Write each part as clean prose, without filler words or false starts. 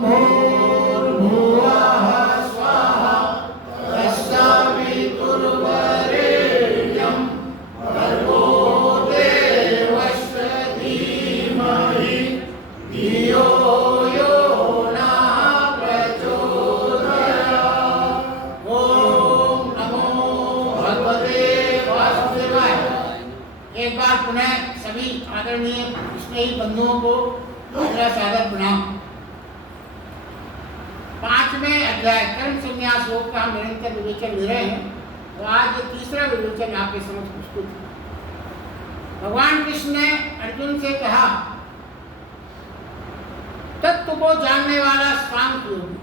भूर्भुवः स्वः तत्सवितुर्वरेण्यं भर्गो देवस्य धीमहि धियो यो नः प्रचोदयात्। ओम नमो भगवते वासुदेवाय। एक बार पुनः सभी आदरणीय स्नेही बंधुओं को मेरा सादर प्रणाम। 5वें अध्याय कर्म संन्यास योग का हम निरंतर विवेचन ले रहे हैं। तो आज तीसरा विवेचन आपके समक्ष प्रस्तुत है। भगवान कृष्ण ने अर्जुन से कहा, तत्व को जानने वाला सांख्य योगी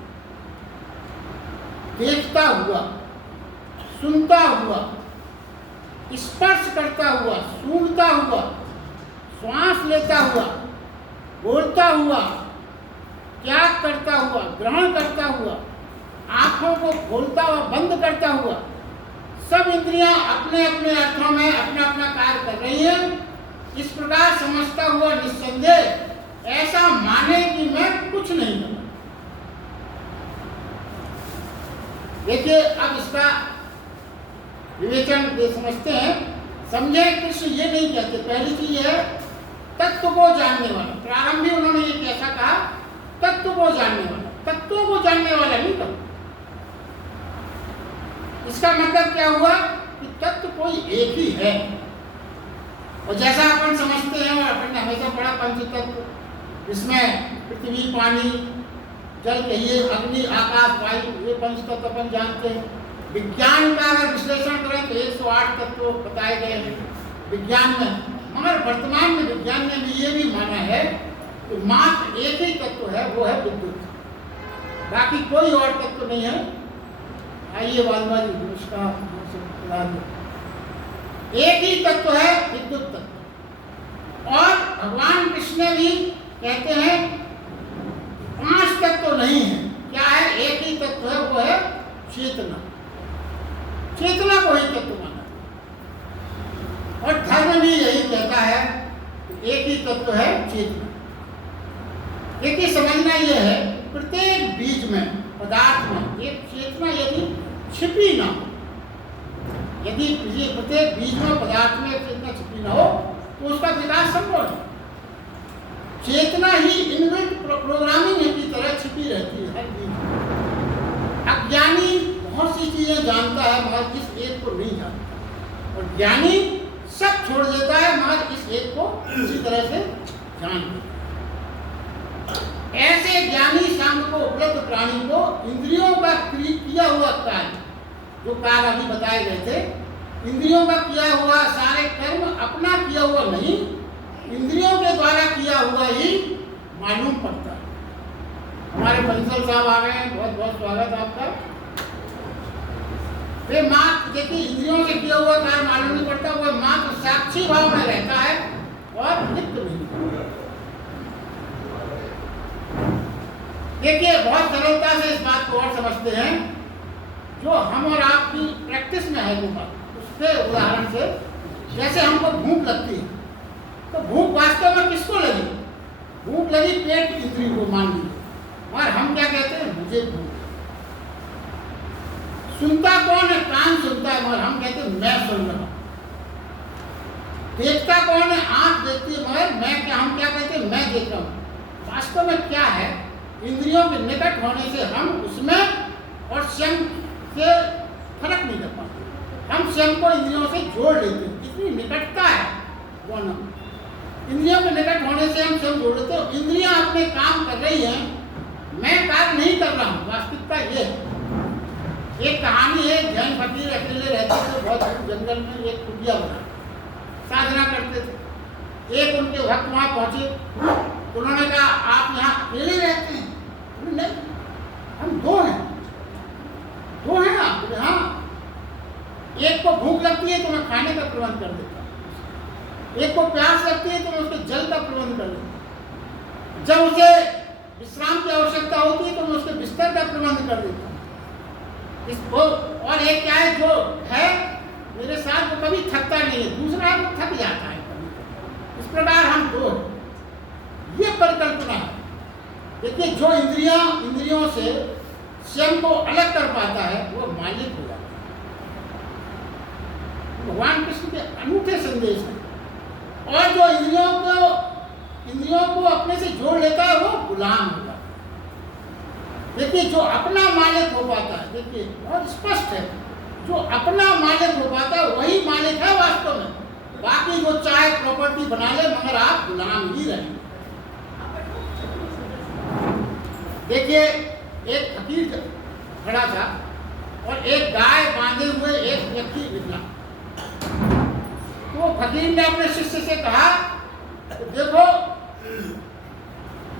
देखता हुआ, सुनता हुआ, स्पर्श करता हुआ, सूंघता हुआ, श्वास लेता हुआ, बोलता हुआ, त्याग करता हुआ, ग्रहण करता हुआ, आंखों को खोलता हुआ, बंद करता हुआ, सब इंद्रियां अपने अपने अर्थों में अपना अपना कार्य कर रही हैं, इस प्रकार समझता हुआ निस्संदेह ऐसा माने कि मैं कुछ नहीं कर रहा। देखिए, अब इसका विवेचन समझते हैं। समझे, कृष्ण ये नहीं कहते। पहली चीज है तत्व को जानने वाला। प्रारंभ में उन्होंने ये कैसा कहा, तत्व को जानने वाला, तत्वों को जानने वाला नहीं कहा। इसका मतलब क्या हुआ कि तत्व कोई एक ही है। और जैसा अपन समझते हैं और अपन ने हमेशा पढ़ा पंच तत्व, इसमें पृथ्वी, पानी, जल कहिए, अग्नि, आकाश, वायु, ये पंच तत्व अपन जानते हैं। विज्ञान का अगर विश्लेषण करें तो 108 तत्व बताए गए हैं विज्ञान में। मगर वर्तमान में विज्ञान ने भी ये भी माना है कि मात्र एक ही तत्व है, वो है विद्युत। बाकी कोई और तत्व नहीं है। आइए वाली उसका एक ही तत्व है, विद्युत तत्व। और भगवान कृष्ण भी कहते हैं 5 तत्व नहीं है। क्या है? एक ही तत्व है, वो है चेतना। चेतना को ही तत्व माना। और धर्म भी यही कहता है कि एक ही तत्व है, चेतना। देखिए, समझना यह है प्रत्येक बीज में, पदार्थ में एक चेतना यदि छिपी ना हो, यदि प्रत्येक बीज में, पदार्थ में चेतना छिपी ना हो तो उसका विकास संभव है। चेतना ही इनबिल्ट प्रोग्रामिंग की तरह छिपी रहती है हर बीज में। अज्ञानी बहुत सी चीजें जानता है मगर इस एक को नहीं जानता, और ज्ञानी सब छोड़ देता है मगर इस एक को इसी तरह से जान लेता है। ऐसे ज्ञानी सांग को उपलब्ध प्राणी को इंद्रियों का किया हुआ कार्य, जो कार्य अभी बताए गए थे, इंद्रियों का किया हुआ सारे कर्म अपना किया हुआ नहीं, इंद्रियों के द्वारा किया हुआ ही मालूम पड़ता है। हमारे बंसल साहब आ गए हैं, बहुत बहुत स्वागत आपका। वे मात्र देखिए, इंद्रियों से किया हुआ कार्य मालूम नहीं पड़ता, वो मात्र साक्षी भाव में रहता है और लिप्त नहीं। देखिए, बहुत सरलता से इस बात को और समझते हैं। जो हम और आपकी प्रैक्टिस में है वो बात, उसके उदाहरण से, जैसे हमको भूख लगती है तो भूख वास्तव में किसको लगी? भूख लगी पेट इंद्रिय को, मान लीजिए। और हम क्या कहते हैं? मुझे भूख। सुनता कौन है? कान सुनता है, मगर हम कहते हैं मैं सुन रहा हूं। देखता कौन है? आंख देखती है, मगर मैं क्या, हम क्या कहते हैं? मैं देख रहा हूं। वास्तव में क्या है? इंद्रियों के निकट होने से हम उसमें और स्वयं से फर्क नहीं कर पाते। हम स्वयं को इंद्रियों से जोड़ लेते हैं, इतनी निकटता है दोनों। इंद्रियों के निकट होने से हम स्वयं जोड़ लेते हैं। इंद्रियां अपने काम कर रही हैं, मैं कार्य नहीं कर रहा हूं। वास्तविकता ये है। एक कहानी है, जैन फकीर अकेले रहते थे बहुत जंगल में, एक कुटिया बना, साधना करते थे। एक उनके भक्त वहां पहुंचे, उन्होंने कहा आप यहाँ अकेले रहते हैं? नहीं, हम दो हैं। दो हैं आप? हाँ। एक को भूख लगती है तो मैं खाने का प्रबंध कर देता हूँ, एक को प्यास लगती है तो मैं उसके जल का प्रबंध कर देता हूँ, जब उसे विश्राम की आवश्यकता होती है तो मैं उसके बिस्तर का प्रबंध कर देता हूँ। इसको और एक क्या है, जो है मेरे साथ वो कभी थकता नहीं है, दूसरा है वो थक जाता है कभी। इस प्रकार हम दो, ये परिकल्पना है। देखिए, जो इंद्रियों से स्वयं को अलग कर पाता है वो मालिक हो जाता है। भगवान कृष्ण के अनूठे संदेश हैं। और जो इंद्रियों को अपने से जोड़ लेता है वो गुलाम हो जाता है। देखिए, जो अपना मालिक हो पाता है, देखिए बहुत स्पष्ट है, जो अपना मालिक हो पाता है वही मालिक है वास्तव में। बाकी जो चाहे प्रॉपर्टी बना ले, मगर आप गुलाम ही रहेंगे। देखिए, एक फकीर खड़ा था और एक गाय बांधे हुए एक व्यक्ति निकला। तो फकीर ने अपने शिष्य से कहा, देखो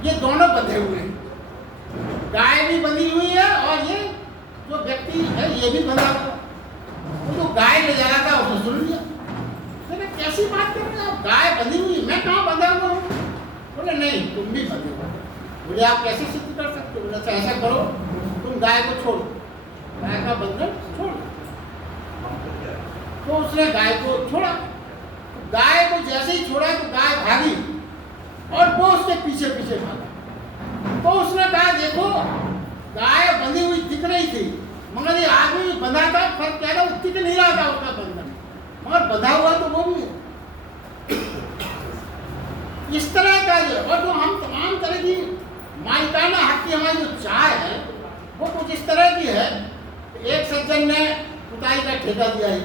ये दोनों बंधे हुए हैं, गाय भी बंधी हुई है और ये जो व्यक्ति है ये भी बंधा हुआ। वो जो गाय ले जा रहा था उसने सुन लिया। मैंने कैसी बात कर रहे हैं आप, गाय बंधी हुई, मैं कहाँ बंधा हुआ हूँ? बोले नहीं, तुम भी बंधे हुए। बोले आप कैसे सिद्ध कर सकते हो? बोले ऐसा करो, तुम गाय को छोड़ो, गाय का बंधन छोड़। तो उसने गाय को छोड़ा। गाय को जैसे ही छोड़ा तो गाय भागी और वो उसके पीछे पीछे भागा। तो उसने कहा, देखो गाय बंधी हुई दिख रही थी, मगर ये आदमी बंधा था, फर्क क्या था, वो दिख नहीं रहा था उसका बंधन, मगर बंधा हुआ तो वो भी है। इस तरह का जो, और जो हम तमाम तरह की मालिकाना हक की हमारी जो चाह है वो कुछ इस तरह की है। एक सज्जन ने पुताई का ठेका दिया है,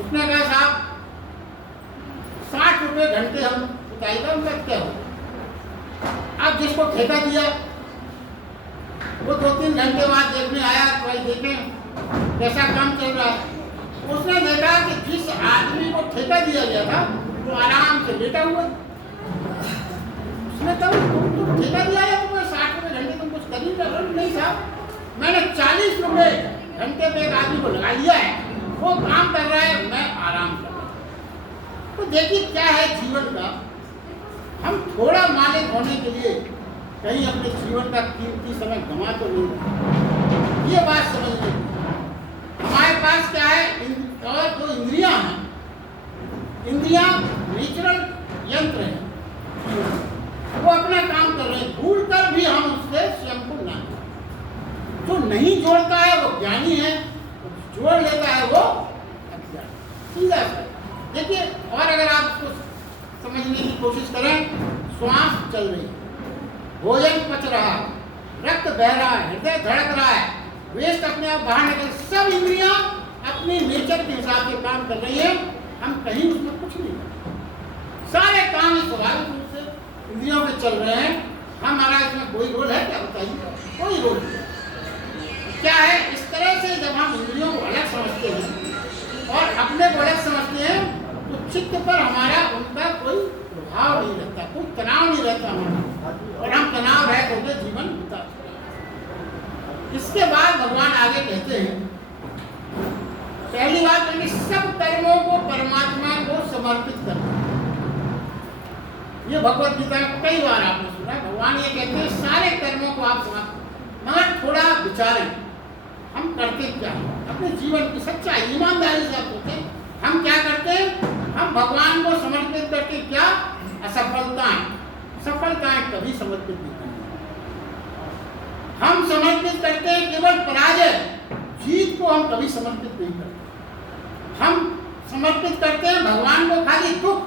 उसने कहा साहब 60 रुपये घंटे हम पुताई का, उनका क्या हो। अब जिसको ठेका दिया वो 2-3 घंटे बाद देखने आया, तो भाई देखें कैसा काम चल रहा है। उसने देखा कि जिस आदमी को ठेका दिया गया था वो आराम से लेटा हुआ। उसने कहा, तुम ठेका दिया है, तुम्हें 60 रुपये घंटे, तुम कुछ कर ही नहीं साहब, मैंने 40 रुपये घंटे पे एक आदमी को लगा दिया है, वो काम कर रहा है, मैं आराम कर रहा हूँ। तो देखिए क्या है जीवन का, हम थोड़ा मालिक होने के लिए कहीं अपने जीवन का कीमती समय गंवा तो नहीं। ये बात समझ लीजिए, हमारे पास क्या है, और जो इंद्रियां हैं, इंद्रियां नेचुरल यंत्र हैं, वो अपना काम कर रहे हैं, भूल कर भी हम उससे स्वयं को ना जोड़ें। जो नहीं जोड़ता है वो ज्ञानी है, जोड़ लेता है वो अज्ञानी। सीधा सा देखिए, और अगर आप उसको समझने की कोशिश करें, श्वास चल रही है, भोजन पच रहा है, रक्त बह रहा है, हृदय धड़क रहा है, वेस्ट अपने आप बाहर निकल, सब इंद्रियां अपनी नेचर के हिसाब से काम कर रही है। हम कहीं उसमें कुछ नहीं करते, सारे काम ही स्वाभाविक रूप से इंद्रियों के चल रहे हैं। हमारा इसमें कोई रोल है क्या, बताइए? कोई रोल नहीं। क्या है, इस तरह से जब हम इंद्रियों को अलग समझते हैं और अपने को अलग समझते हैं तो चित्त पर हमारा उनका कोई प्रभाव नहीं रहता, कोई तनाव नहीं रहता हमारा, और हम तनाव रहित होकर जीवन बिता। इसके बाद भगवान आगे कहते हैं, पहली बात है सब कर्मों को परमात्मा को समर्पित करना। ये भगवत गीता में कई बार आपने सुना है, भगवान ये कहते हैं सारे कर्मों को आप समर्पित, मगर थोड़ा विचारें हम करते क्या हैं, अपने जीवन की सच्चाई ईमानदारी से आप सोचें, हम क्या करते हैं। हम भगवान को समर्पित करके क्या सफलताएं कभी समर्पित नहीं करते। हम समर्पित करते हैं केवल पराजय, जीत को हम कभी समर्पित नहीं करते। हम समर्पित करते हैं भगवान को खाली दुख,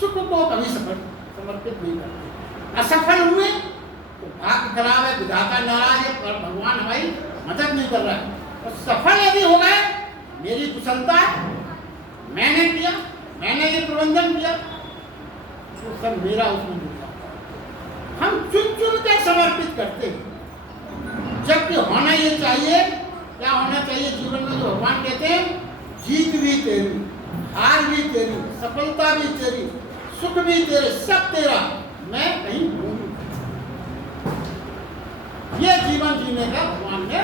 सुख को कभी समर्पित नहीं करते। असफल हुए तो भाग्य खराब है, विधाता नाराज है, पर भगवान हमारी मदद नहीं कर रहा है। और सफल यदि हो गए, मेरी कुशलता, मैंने किया, मैंने ये प्रबंधन किया, तो सब मेरा उसमें जुड़ जाता है। हम चुन चुन कर समर्पित करते हैं, जबकि होना ये चाहिए, क्या होना चाहिए जीवन में, जो भगवान कहते हैं, जीत भी तेरी, हार भी तेरी, सफलता भी तेरी, सुख भी तेरे, सब तेरा, मैं कहीं भूल। ये जीवन जीने का भगवान ने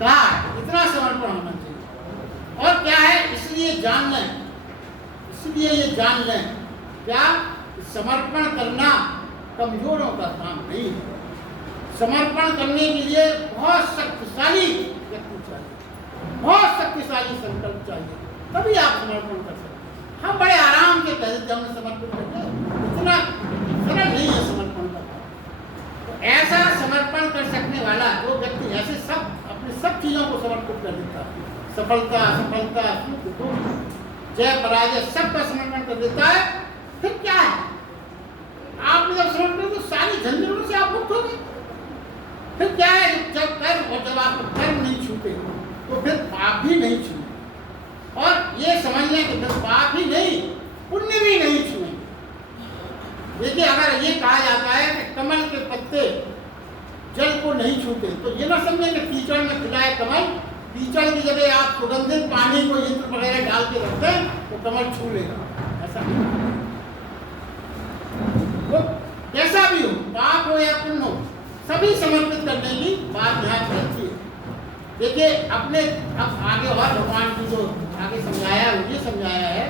कहा, इतना समर्पण होना चाहिए। और क्या है, इसलिए जान लें, इसलिए ये जान लें, क्या समर्पण करना कमजोरों का काम नहीं है। समर्पण करने के लिए बहुत शक्तिशाली व्यक्ति चाहिए, बहुत शक्तिशाली संकल्प चाहिए, तभी आप समर्पण कर सकते हैं। हम बड़े आराम से कह देते हमने समर्पण करना, इतना सरल नहीं है समर्पण करना। ऐसा समर्पण कर सकने वाला जो व्यक्ति ऐसे सब अपने सब चीजों को समर्पित कर देता है, सफलता असफलता सुख दुख जय पराजय सबका समर्पण कर देता है, फिर क्या है? आपने जब समर्पण तो सारी झंझटों से आप मुक्त हो गए। फिर क्या है? जब कर्म और जब आपको कर्म नहीं छूते तो फिर पाप भी नहीं छूते। और ये समझ लें कि फिर पाप ही नहीं पुण्य भी नहीं छूएंगे। देखिए, अगर ये कहा जाता है कि कमल के पत्ते जल को नहीं छूते, तो ये ना समझें कि कीचड़ में खिलाए कमल, कीचड़ की जगह आप सुगंधित पानी को यंत्र वगैरह डाल के रखते हैं तो कमल छू लेगा, ऐसा नहीं। तो कैसा भी हो, पाप हो या पुण्य हो, सभी समर्पित करने की बात यहाँ पर रहती है। देखिए, अपने अब आगे और भगवान की जो आगे समझाया है, ये समझाया है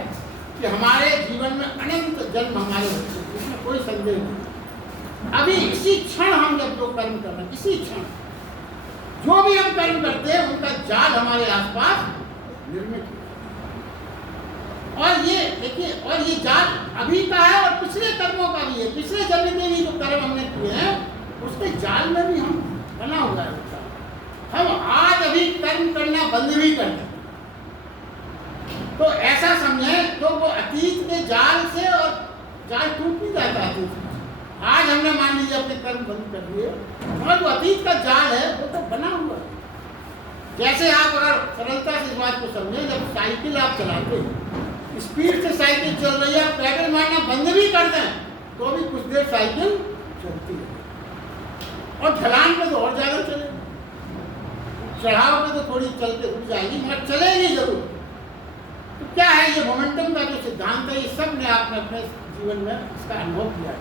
कि हमारे जीवन में अनंत जन्म हमारे होते हैं, इसमें कोई संदेह नहीं। अभी इसी क्षण हम जब जो कर्म कर रहे हैं, इसी क्षण जो भी हम कर्म करते हैं उनका जाल हमारे आसपास निर्मित है। और ये देखिए, और ये जाल अभी का है और पिछले कर्मों का भी है। पिछले जन्म में भी जो कर्म हमने किए हैं उसके जाल में भी हम बना हुआ है। हम आज अभी कर्म करना बंद भी कर दें तो ऐसा समझें तो वो अतीत के जाल से, और जाल टूट नहीं जाता अतीत में। आज हमने मान लीजिए अपने कर्म बंद कर दिए, और जो अतीत का जाल है वो तो बना हुआ है। जैसे आप अगर सरलता से इस बात को समझें, जब साइकिल आप चलाते हैं, स्पीड से साइकिल चल रही है, आप पैडल मारना बंद भी कर दें तो भी कुछ देर साइकिल चलती है, और ढलान पे तो और ज़्यादा चलेगी, चढ़ाव पे तो थोड़ी चलते रुक जाएगी मगर चलेगी जरूर। तो क्या है ये मोमेंटम का जो सिद्धांत है, ये सब ने आपने अपने जीवन में इसका अनुभव किया है।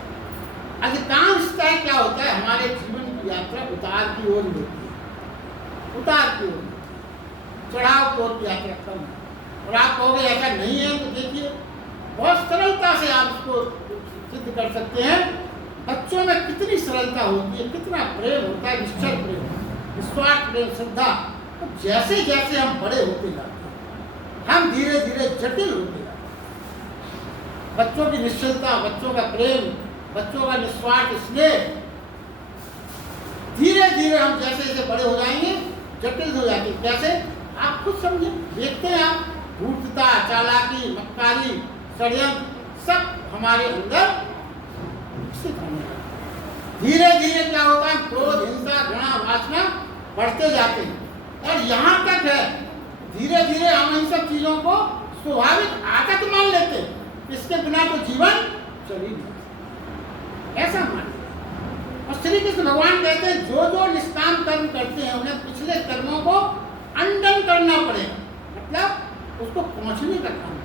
अधिकांशतः क्या होता है, हमारे जीवन की यात्रा उतार की ओर होती है, उतार की ओर, चढ़ाव की ओर की यात्रा कम है। और आप कहोगे ऐसा नहीं है, तो देखिए बहुत सरलता से आप उसको सिद्ध कर सकते हैं। बच्चों में कितनी सरलता होती है, कितना प्रेम होता है, निश्चल प्रेम, निस्वार्थ प्रेम, श्रद्धा। तो जैसे जैसे हम बड़े होते जाते हैं हम धीरे धीरे जटिल होते जाते हैं। बच्चों की निश्चलता, बच्चों का प्रेम, बच्चों का निस्वार्थ स्नेह, धीरे धीरे हम जैसे जैसे बड़े हो जाएंगे जटिल हो जाते हैं। कैसे? आप खुद समझिए, देखते हैं आप, धूर्तता, चालाकी, मक्कारी, षड्यंत्र सब हमारे अंदर विकसित होने लगते। धीरे धीरे क्या होता है, क्रोध, हिंसा, घृणा, वासना बढ़ते जाते हैं। और यहाँ तक है धीरे धीरे हम इन सब चीजों को स्वाभाविक आदत मान लेते हैं, इसके बिना तो जीवन चल ही नहीं, ऐसा मान लेते। और श्री कृष्ण भगवान कहते हैं जो जो निष्काम कर्म करते हैं उन्हें पिछले कर्मों को अंडन करना पड़ेगा, मतलब उसको पहुंचने का काम।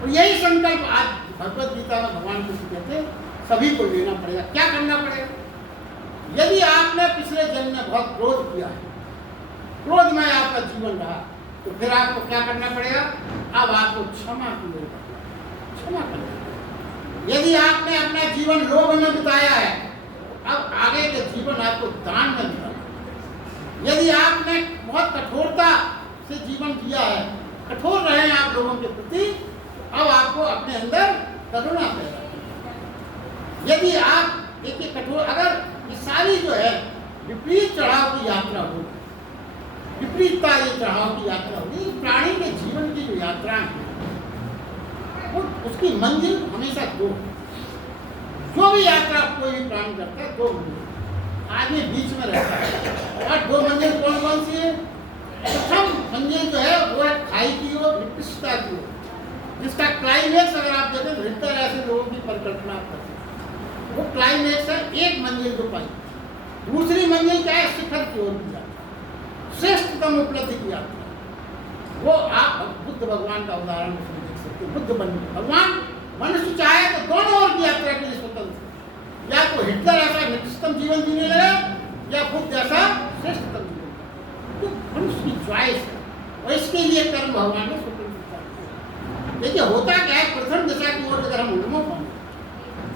और यही संकल्प आज भगवत गीता में भगवान कृष्ण कहते हैं सभी को लेना पड़ेगा। क्या करना पड़ेगा? यदि आपने पिछले जन्म में बहुत क्रोध किया है, क्रोध में आपका जीवन रहा, तो फिर आपको क्या करना पड़ेगा? अब आपको क्षमा की ओर क्षमा करना। यदि आपने अपना जीवन लोभ में बिताया है, अब आगे के जीवन आपको दान में बिताना। यदि आपने बहुत कठोरता से जीवन जिया है, कठोर रहे हैं आप लोगों के प्रति, अब आपको अपने अंदर करुणा पैदा करना। यदि आप देखिए कठोर, अगर ये सारी जो है विपरीत चढ़ाव की यात्रा हो, विपरीतता ये चढ़ाव की यात्रा होगी, प्राणी के जीवन की जो यात्रा है वो उसकी मंजिल हमेशा दो। जो भी यात्रा कोई भी प्राणी करता है, दो मंजिल आदमी बीच में रहता है। और दो मंजिल कौन कौन सी है? प्रथम मंजिल जो है वो है खाई की ओर, निकृष्टता की ओर, जिसका क्लाइमेक्स अगर आप देखें तो हिटलर ऐसे लोगों की परिकल्पना करते हैं, वो क्लाइमेक्स है एक मंजिल जो पाई। दूसरी मंजिल क्या है? शिखर की ओर की यात्रा, श्रेष्ठतम उपलब्धि की यात्रा। वो आप बुद्ध भगवान का उदाहरण उसमें देख सकते हैं। बुद्ध बन भगवान मनुष्य चाहे तो दोनों ओर की यात्रा के लिए स्वतंत्र, या तो हिटलर ऐसा निकृष्टतम जीवन जीने लगे, या बुद्ध ऐसा श्रेष्ठतम जीवन। तो मनुष्य की चॉइस है, और इसके लिए कर्म भगवान ने स्वतंत्रता दी। देखिए होता क्या है, प्रथम दिशा की ओर अगर हम उन्मुख हों,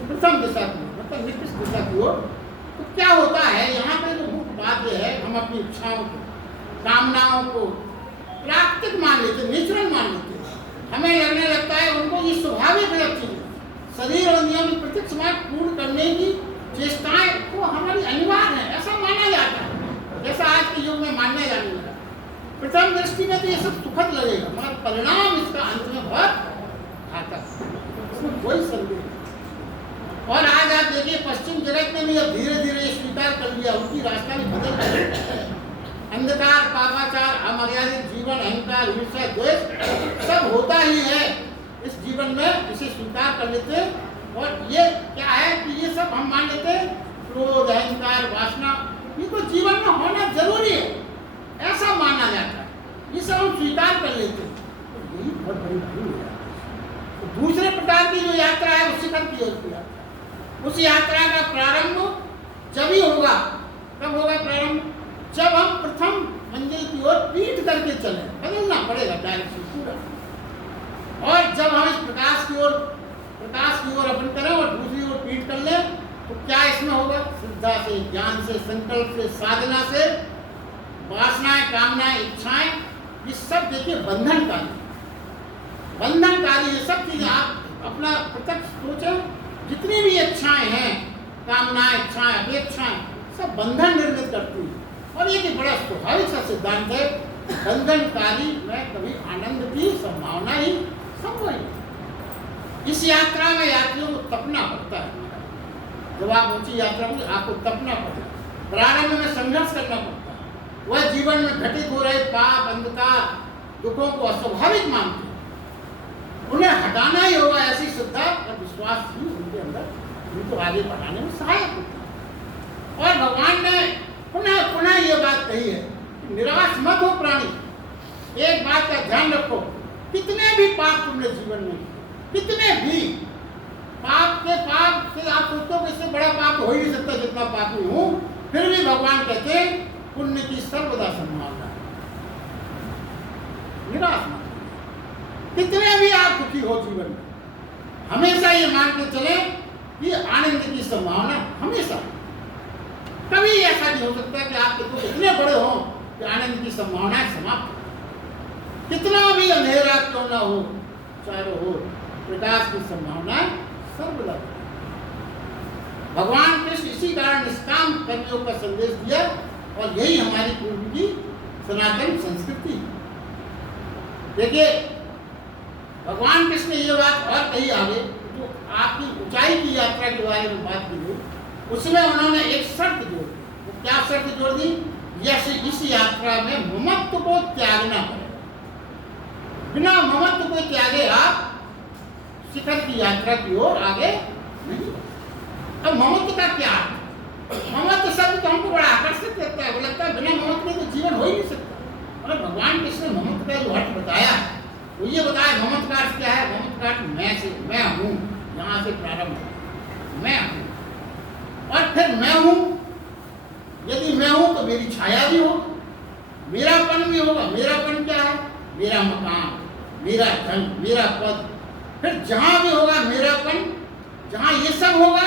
प्रथम दिशा की ओर मतलब निकृष्ट दिशा की ओर, तो क्या होता है? यहाँ पे जो मुख्य बात यह है, हम अपनी इच्छाओं को, कामनाओं को प्राकृतिक मान लेते, नेचुरल मान लेते। हमें लगने लगता है उनको ये स्वाभाविक लक्षण है, शरीर और नियम प्रत्यक्ष मार्ग पूर्ण करने की चेष्टाएं को दृष्टि में तो ये सब सुखद लगेगा, मगर परिणाम इसका अंत में बहुत घातक, इसमें कोई संदेह नहीं। और आज आप देखिए पश्चिम जगत में भी अब धीरे धीरे ये स्वीकार कर लिया, उनकी रास्ता भी बदल रही है। अंधकार, पापाचार, अमर्यादित जीवन, अहंकार, ईर्ष्या, द्वेष सब होता ही है इस जीवन में, इसे स्वीकार कर लेते। और ये क्या है कि ये सब हम मान लेते हैं, क्रोध, अहंकार, वासना, ये तो जीवन में होना जरूरी है, ऐसा माना जाता है, ये सब हम स्वीकार कर लेते हैं। तो यही बहुत बड़ी भूल है। तो दूसरे प्रकार की जो यात्रा है वो शिखर की ओर की यात्रा। उस यात्रा का प्रारंभ जब ही होगा, कब होगा प्रारंभ? जब हम प्रथम मंजिल की ओर पीठ करके चले, बदलना पड़ेगा डायरेक्शन पूरा। और जब हम इस प्रकाश की ओर अपन करें और दूसरी ओर पीठ कर लें, तो क्या इसमें होगा? श्रद्धा से, ज्ञान से, संकल्प से, साधना से, वासनाएं, कामनाएं, इच्छाएं, ये सब देखिए बंधनकारी, ये सब चीजें आप अपना प्रत्यक्ष सोचें, जितनी भी इच्छाएं हैं, कामनाएं, इच्छाएं, अपेक्षाएं, सब बंधन निर्मित करती हैं। और ये बड़ा स्वाभाविक सा सिद्धांत है, बंधनकारी में कभी आनंद की संभावना ही संभव नहीं। इस यात्रा में यात्रियों को तपना पड़ता है। जब आप ऊंची यात्रा में आपको तपना पड़ता है, प्रारंभ में संघर्ष करना पड़ता है। वह जीवन में घटित हो रहे पाप, अंधकार, दुखों को अस्वाभाविक मानते हैं, उन्हें हटाना ही होगा। ऐसी श्रद्धा और विश्वास ही उनके अंदर उनको आगे बढ़ाने में सहायक होता है। और भगवान ने पुनः ये बात कही है कि निराश मत हो प्राणी। एक बात का ध्यान रखो, कितने भी पाप तुमने जीवन में, कितने भी पाप से आप सोचते हो कि इससे बड़ा पाप हो ही नहीं सकता जितना पापी हूं, फिर भी भगवान कहते हैं पुण्य की सर्वदा संभावना है, निराश मत। कितने भी आप दुखी हो जीवन में, हमेशा ये मान के चले कि आनंद की संभावना हमेशा। कभी ऐसा नहीं हो सकता कि आप इतने बड़े हो कि आनंद की संभावनाएं समाप्त हो। कितना भी अंधेरा क्यों ना हो, चारों ओर प्रकाश की संभावनाएं सर्वदा। भगवान कृष्ण इसी कारण निष्काम कर्मयोग का संदेश दिया, और यही हमारी पूर्व की सनातन संस्कृति है। देखिए भगवान कृष्ण ने ये बात और कही आगे, जो आपकी ऊंचाई की यात्रा के बारे में बात की गई, उसमें उन्होंने एक शर्त जोड़ दी। वो क्या शर्त जोड़ दी? यस, इस यात्रा में ममत्व को त्यागना पड़ेगा। बिना ममत्व को त्यागे आप शिखर की यात्रा की ओर आगे नहीं। अब ममत्व का क्या है? ममत्व शब्द तो हमको बड़ा आकर्षित लगता है, वो लगता है बिना ममत्व के तो जीवन हो ही नहीं सकता। और भगवान कृष्ण ने ममत्व का जो अर्थ बताया, वो ये बताया ममत्व का अर्थ क्या है? ममत्व का अर्थ मैं से, मैं हूँ, यहाँ से प्रारंभ है, मैं हूँ। और फिर मैं हूं, यदि मैं हूं तो मेरी छाया भी हो, मेरापन भी होगा। मेरापन क्या है? मेरा मकान, मेरा धन, मेरा पद। फिर जहां भी होगा मेरापन, जहां ये सब होगा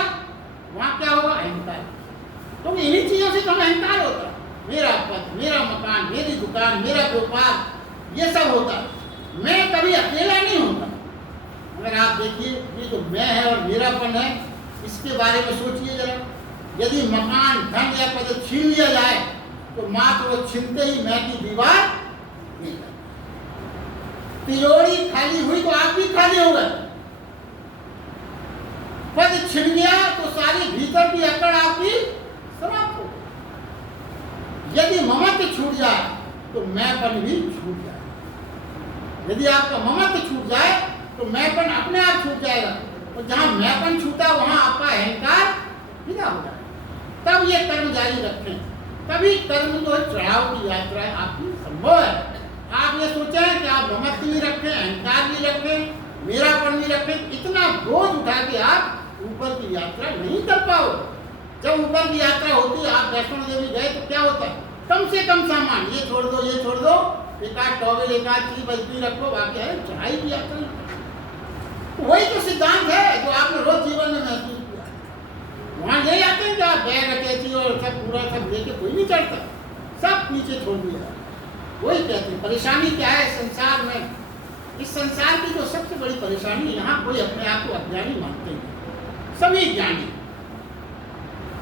वहां क्या होगा? अहंकार। तो इन्हीं चीजों से तो अहंकार होता है। मेरा पद, मेरा मकान, मेरी दुकान, मेरा व्यापार, ये सब होता है। मैं कभी अकेला नहीं होता। अगर आप देखिए ये जो मैं है और मेरापन है, इसके बारे में सोचिए जरा। यदि मकान, धन या पद छीन लिया जाए तो मात्र वो छीनते ही मैं की दीवार नहीं लगती। तिजोरी खाली हुई तो आप भी खाली हो गए। पद छिन गया तो सारी भीतर की अकड़ आपकी समाप्त हो गई। यदि ममत्व छूट जाए तो मैंपन भी छूट जाए। यदि आपका ममत्व छूट जाए तो मैंपन अपने आप छूट जाएगा। और जहां मैंपन छूटा वहां आपका अहंकार विदा हो जाए। तब ये कर्म जारी रखें, तभी कर्म जो चढ़ाव की यात्रा है आपकी संभव है। आप ये सोचें कि आप ममत्व भी रखें, अहंकार भी रखें, मेरापन भी रखें, इतना बोझ उठा के आप ऊपर की यात्रा नहीं कर पाओ। जब ऊपर की यात्रा होती है, आप वैष्णो देवी गए तो क्या होता है? कम से कम सामान, ये छोड़ दो, ये छोड़ दो, एक आध टॉवेल, एक आध चीज बजती रखो, बाकी है चढ़ाई की यात्रा। वही तो सिद्धांत है जो आपने रोज जीवन में महसूस किया। वहां ले जाते हैं क्या बैग अटैची और सब पूरा सब लेके कोई नहीं चढ़ता, सब नीचे छोड़ दिया। वही कहते हैं परेशानी क्या है संसार में। इस संसार की जो सबसे बड़ी परेशानी, यहाँ कोई अपने आप को अज्ञानी मानते हैं, सभी ज्ञानी।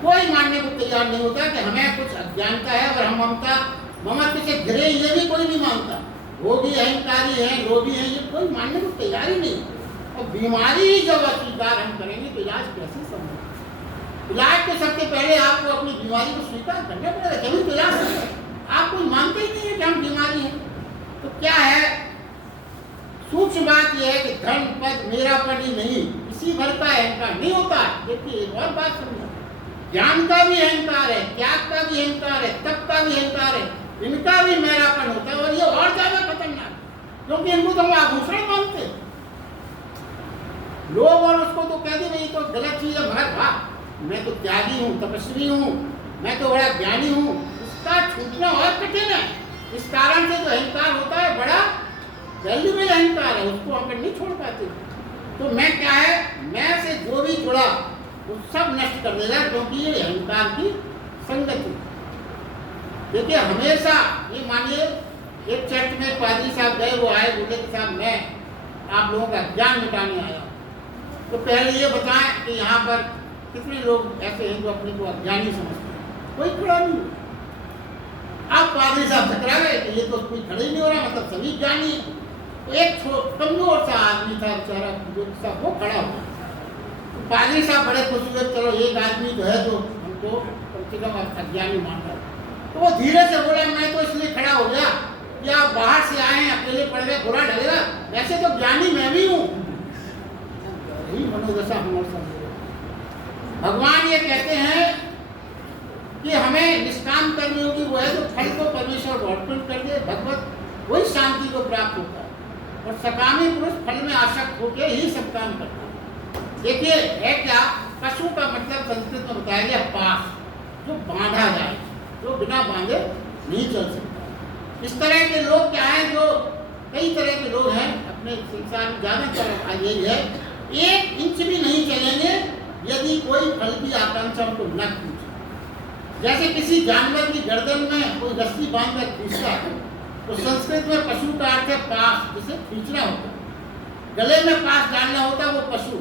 कोई मानने को तैयार नहीं होता कि हमें कुछ अज्ञानता है और हम ममत्व से घिरे, ये भी कोई नहीं मानता। भोगी अहंकारी हैं, लोभी हैं, ये कोई मानने को तैयार ही नहीं। और बीमारी ही जब अस्वीकार हम करेंगे तो इलाज कैसे संभव? इलाज तो सबसे पहले आपको अपनी बीमारी को स्वीकार करना पड़ेगा, तभी तो इलाज होगा। आप कोई मानते ही नहीं है कि हम बीमारी हैं। तो क्या है, सूक्ष्म बात यह है कि धन पद मेरापन ही नहीं, इसी भर का अहंकार नहीं होता। देखिए एक और बात समझो, ज्ञान का भी अहंकार है, त्याग का भी अहंकार है, तप का भी अहंकार है, इनका भी मेरापन होता है। और ये और ज्यादा खतरनाक, क्योंकि इनको तो हम आभूषण मानते हैं। लोग और उसको तो कहते भाई तो गलत चीज है, मगर वाह मैं तो त्यागी हूँ, तपस्वी हूँ, मैं तो बड़ा ज्ञानी हूँ, इसका छूटना और कठिन है। इस कारण से जो अहंकार होता है बड़ा वैल्यूबल अहंकार है, उसको हम नहीं छोड़ पाते। तो मैं क्या है, मैं से जो भी जुड़ा वो सब नष्ट कर देगा, क्योंकि ये अहंकार की संगति। देखिए हमेशा ये मानिए, एक चर्च में पादरी साहब गए, वो आए, बोले कि साहब मैं आप लोगों का ज्ञान मिटाने आया। तो पहले ये बताएं कि यहाँ पर कितने लोग ऐसे हैं जो अपने को अज्ञानी समझते हैं? कोई खड़ा नहीं। आप पादरी साहब टकरा गए कि ये तो कोई खड़े ही नहीं हो रहा, मतलब सभी ज्ञानी है। तो एक कमजोर सा आदमी था बेचारा, वो खड़ा हो। तो पादरी साहब बड़े खुश हुए, चलो एक आदमी जो है जो हमको कम से कम अज्ञानी मान रहा है। तो वो धीरे से बोला, मैं तो इसलिए खड़ा हो गया कि आप बाहर से आए हैं, अकेले पड़ गए, बुरा ढलेगा, वैसे तो ज्ञानी मैं भी हूँ। यही मनोदशा हमारे साथ। भगवान ये कहते हैं कि हमें निष्काम कर्म योगी वो है जो फल को परमेश्वर को अर्पण कर दे, भगवत वही शांति को प्राप्त होता है। और सकामी पुरुष फल में आसक्त होकर ही सब काम करता है। देखिए है क्या, पशु का मतलब संस्कृत में बताया गया पास, जो बांधा जाए, जो बिना बांधे नहीं चल सकता। इस तरह के लोग क्या है, जो कई तरह के लोग हैं अपने संसार में, ज्यादातर यही है, 1 इंच भी नहीं चलेंगे यदि कोई फल की आकांक्षा उनको न खींचे। जैसे किसी जानवर की गर्दन में कोई रस्सी बांधकर खींचता है, तो संस्कृत में पशु का अर्थ है पास, जिसे खींचना होता है। गले में पास डालना होता है, वो पशु।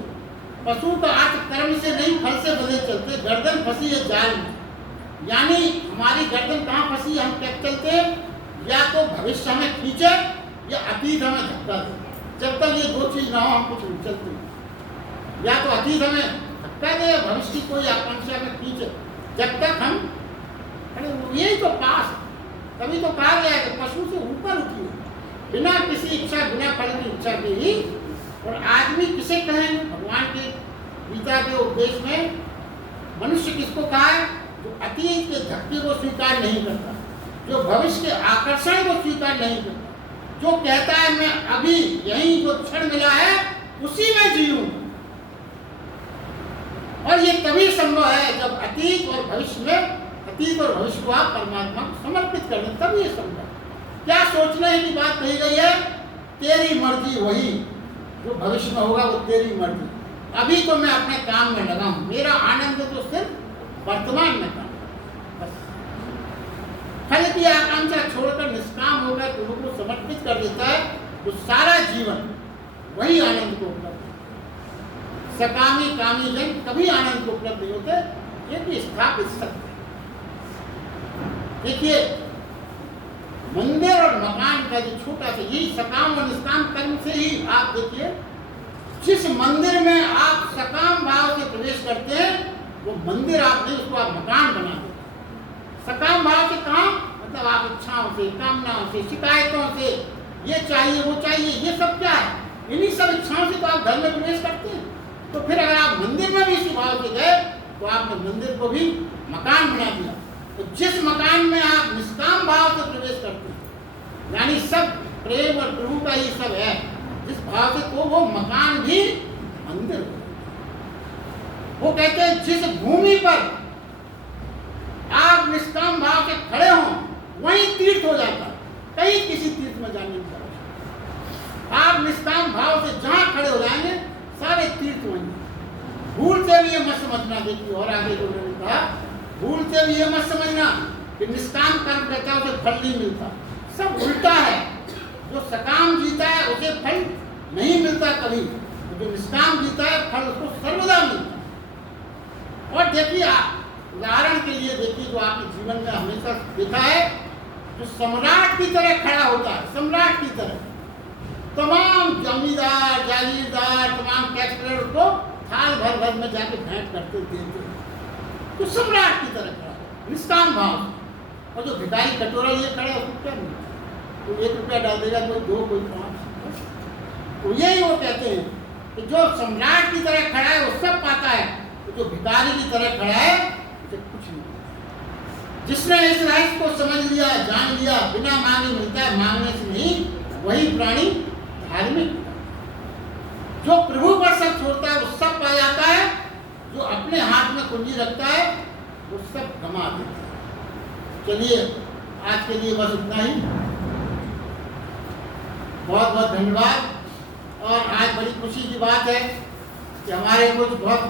पशु का अर्थ कर्म से नहीं, फल से बंधे चलते। गर्दन फंसी है जाल में, यानी हमारी गर्दन कहाँ फंसी, हम क्या चलते हैं, या तो भविष्य हमें खींचे या अतीत हमें धक्का दे। जब तक ये 2 चीज ना हो हम कुछ नहीं चलते। या तो अतीत हमें धक्का दे या भविष्य की कोई आकांक्षा में खींचे, जब तक हम यही तो पास। तभी तो कहा गया है कि पशु से ऊपर उठिए, बिना किसी इच्छा, बिना फल की इच्छा के ही। और आदमी किसे कहें, भगवान के गीता के उपदेश में मनुष्य किसको कहा है, जो अतीत के धक्के को स्वीकार नहीं करता, जो भविष्य के आकर्षण को स्वीकार नहीं करता, जो कहता है मैं अभी यही जो क्षण मिला है उसी में जीऊंगा। और ये तभी संभव है जब अतीत और भविष्य में, अतीत और भविष्य को आप परमात्मा को समर्पित कर दें, तब ये संभव। क्या सोचने की बात कही गई है, तेरी मर्जी, वही जो भविष्य में होगा वो तेरी मर्जी। अभी तो मैं अपने काम में लगा हूं, मेरा आनंद तो सिर्फ वर्तमान में था। बस फल की आकांक्षा छोड़कर निष्काम होकर प्रभु को समर्पित कर देता है, तो सारा जीवन वही आनंद को उपलब्ध। सकामी कामी जन कभी आनंद को उपलब्ध नहीं होते, ये भी स्थापित सत्य। देखिए मंदिर और मकान का जो छोटा सा, यही सकाम और निष्काम कर्म से ही आप देखिए, जिस मंदिर में आप सकाम भाव से प्रवेश करते हैं वो मंदिर आप नहीं, उसको आप मकान बना देते। सकाम भाव से कहाँ, मतलब आप इच्छाओं से, कामनाओं से, शिकायतों से, ये चाहिए वो चाहिए, ये सब क्या है, इन्हीं सब इच्छाओं से तो आप घर में प्रवेश करते हैं। तो फिर अगर आप मंदिर में भी इसी भाव से गए तो आपने मंदिर को भी मकान बना दिया। तो जिस मकान में आप निष्काम भाव से प्रवेश करते हैं, यानी सब प्रेम और प्रभु का ही सब है जिस भाव से, तो वो मकान भी मंदिर हो। वो कहते हैं जिस भूमि पर आप निष्काम भाव से खड़े हों वही तीर्थ हो जाता है, कहीं किसी तीर्थ में जाने की जरूरत। आप निष्काम भाव से जहां खड़े हो जाएंगे सारे तीर्थ होंगे। भूल से भी ये मत समझना, देखिए और आगे जो मैंने कहा, भूल से भी ये मत समझना कि निष्काम कर्म करता है उसे फल नहीं मिलता। सब उल्टा है, जो सकाम जीता है उसे फल नहीं मिलता कभी, जो निष्काम जीता है फल उसको सर्वदा मिलता है। और देखिए आप उदाहरण के लिए देखिए, जो आपके जीवन में हमेशा देखा है जो सम्राट की तरह खड़ा होता है, सम्राट की तरह, तमाम जमींदार जागीरदार तमाम टैक्स पेयर को थाल भर भर में जाके भेंट करते देते, तो सम्राट की तरह खड़ा हो, निष्काम भाव। और जो भिखारी कटोरा लिए खड़े उसको क्या मिलता है? कोई 1 रुपया डाल देगा, कोई 2, कोई 5। तो यही वो कहते हैं कि जो सम्राट की तरह खड़ा है वो सब पाता है, तो जो भिखारी की तरह खड़ा है उसे कुछ नहीं मिलता। जिसने इस रहस्य को समझ लिया, जान लिया, बिना मांगे मिलता है, मांगने से नहीं, वही प्राणी धार्मिक होता है। जो प्रभु पर सब छोड़ता है वो सब पा जाता है, जो अपने हाथ में कुंजी रखता है वो सब गमा देता है। चलिए आज के लिए बस इतना ही। बहुत बहुत धन्यवाद। और आज बड़ी खुशी की बात है कि हमारे कुछ बहुत